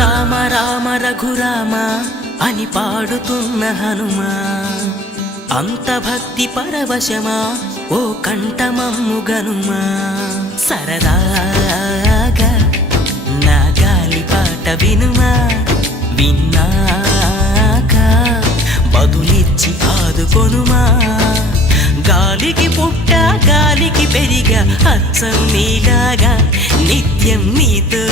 రామ రామ రఘురామ అని పాడుతున్న హనుమా, అంత భక్తి పరవశమా ఓ కంఠమమ్ము గనుమా. సరదాగా నా గాలి పాట వినుమా, విన్నాక బదులిచ్చి ఆదుకొనుమా. గాలికి పుట్ట గాలికి పెరిగా అచ్చం నీలాగా నిత్యం నీతో